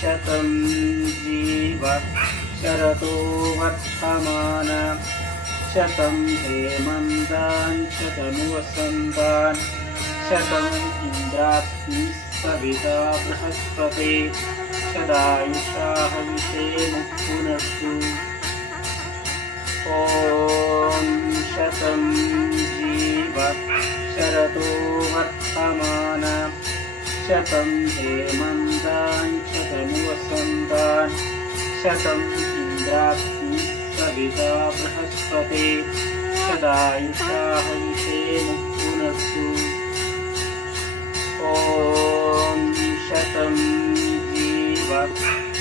शतं जीव शरतो वर्धमाना शतं हेमन्तान् शतनुवसन्तान् शतं इन्द्राग्निः सविता बृहस्पते सदायुषा हविषेमुः पुनस्तु। ॐ शतं जीव शरतो वर्धमाना शतं हेमन्तान् शतनुवसन्तान् शतं इन्द्राग्निः सविता बृहस्पते सदायुषा हविषेमुः पुनस्तु। ॐ शतं जीव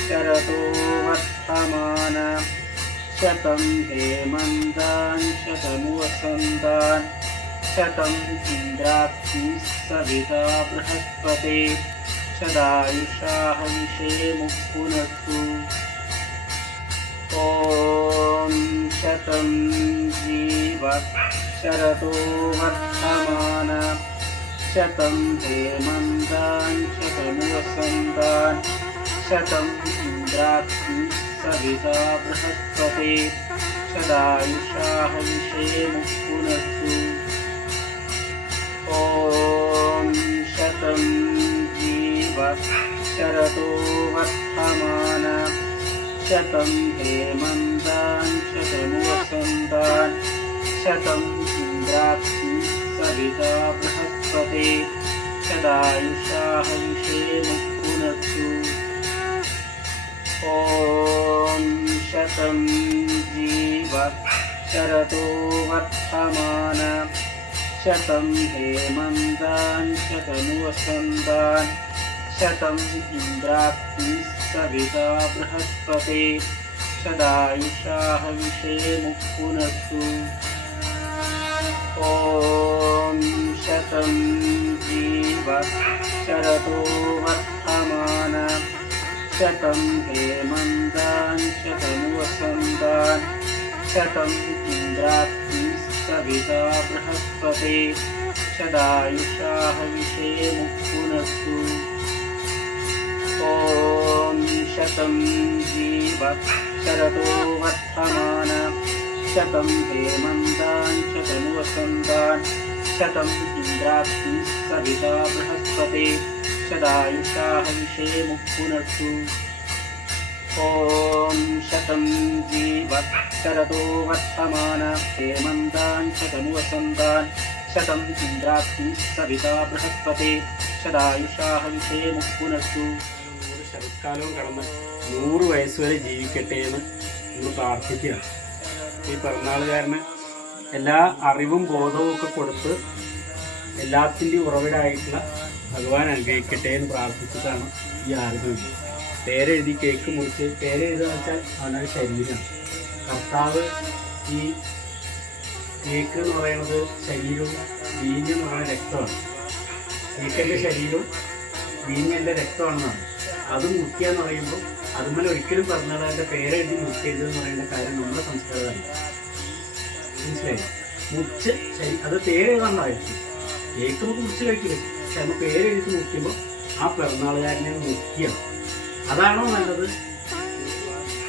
शरतो वर्धमाना शतं हेमन्तान् शतनुवसन्तान् शतं इन्द्राग्निः सविता बृहस्पते सदायुषा हविषेमुः पुनस्तु। ॐ शतं जीव शरतो वर्धमाना शतं हेमन्तान् शतनुवसन्तान् शतं इन्द्राग्निः सविता बृहस्पते सदायुषा हविषेमुः पुनस्तु। ॐ शतं जीव शरतो वर्धमाना शतं हेमन्तान् शतनुवसन्तान् शतं इन्द्राग्निः सविता बृहस्पते सदायुषा हविषेमुः पुनस्तु। ॐ शतं जीव शरतो वर्धमाना शतं हेमन्तान् शतनुवसन्तान् शतं इन्द्राग्निः सविता बृहस्पते सदायुषा हविषेमुः पुनस्तु। ॐ शतं जीव शरतो वर्धमाना शतं हेमन्तान् शतनुवसन्तान् शतं इन्द्राग्निः सविता बृहस्पते सदायुषा हविषेमुः पुनस्तु। ॐ शतं जीव शरतो वर्धमाना शतं हेमन्तान् शतनुवसन्तान् शतं इन्द्राग्निः सविता बृहस्पते सदायुषा हविषेमुः पुनस्तु। ॐ शतं जीव शरतो वर्धमाना हेमन्तान् शतनुवसन्तान् शतं इन्द्राग्निः सविता बृहस्पते सदायुषा हविषेमुः पुनस्तु. ശരത്കാലവും കടന്ന് 100 വയസ്സ് വരെ ജീവിക്കട്ടെ എന്ന് നമ്മൾ പ്രാർത്ഥിക്കുകയാണ്. ഈ പിറന്നാളുകാരന് എല്ലാ അറിവും ബോധവും ഒക്കെ കൊടുത്ത് എല്ലാത്തിൻ്റെയും ഉറവിടമായിട്ടുള്ള ഭഗവാൻ അനുഗ്രഹിക്കട്ടെ എന്ന് പ്രാർത്ഥിച്ചിട്ടാണ് ഈ ആരംഭം. പേരെഴുതി കേക്ക് മുറിച്ച് പേരെഴുതുക വെച്ചാൽ അവനൊരു ശരീരമാണ്. കർത്താവ് ഈ കേക്ക് എന്ന് പറയുന്നത് ശരീരവും വീഞ്ഞ് എന്ന് പറയുന്ന രക്തമാണ്. കേക്കിൻ്റെ ശരീരവും വീഞ്ഞിൻ്റെ രക്തമാണെന്നാണ്. അത് മുറിക്കുക എന്ന് പറയുമ്പോൾ അതുപോലെ ഒരിക്കലും പറഞ്ഞാൽ അതിൻ്റെ പേരെഴുതി മുറിക്കരുതെന്ന് പറയുന്ന കാര്യം നമ്മുടെ സംസ്കാരമല്ല. മനസ്സിലായി? മുറിച്ച് അത് പേരെഴുതാണ്ടായിരിക്കും. കേക്ക് നമുക്ക് മുറിച്ച് കഴിക്കില്ല. പക്ഷെ നമ്മൾ പേരെഴുതി മുറിക്കുമ്പോൾ ആ പിറന്നാളുകാരനെ മുറിക്കുകയാണ്. അതാണോ നല്ലത്?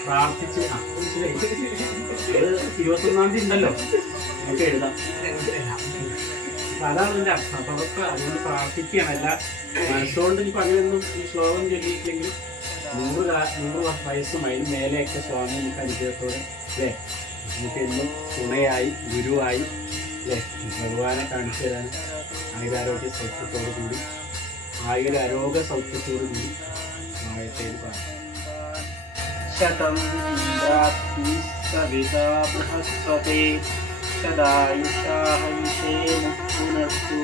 പ്രാർത്ഥിച്ച് മനസ്സിലായി? അത് 21-ാം തീയതി ഉണ്ടല്ലോ, നമുക്ക് എഴുതാം. അതാണ് അതിൻ്റെ അർത്ഥം. അപ്പം അതൊക്കെ അതുകൊണ്ട് പ്രാർത്ഥിക്കുകയാണ്. അല്ല മനസ്സുകൊണ്ട് ഇനിയിപ്പോൾ അങ്ങനെയൊന്നും ഈ ശ്ലോകം ചൊല്ലിയിട്ടില്ലെങ്കിൽ 100 വയസ്സും അതിന് മേലെയൊക്കെ സ്വാമി നമുക്ക് അനുഗ്രഹത്തോടെ അല്ലേ നമുക്ക് എന്നും തുണയായി ഗുരുവായി അല്ലേ ഭഗവാനെ കാണിച്ചു തരാൻ ആയുരാരോഗ്യ സൗഖ്യത്തോടു കൂടി ആയുരാരോഗ്യ സൗഖ്യത്തോടു കൂടി ആയത്തേത് പ്രാർത്ഥിക്കും. शतं इन्द्राग्निः सविता बृहस्पते सदायुषा हविषेमुः पुनस्तु.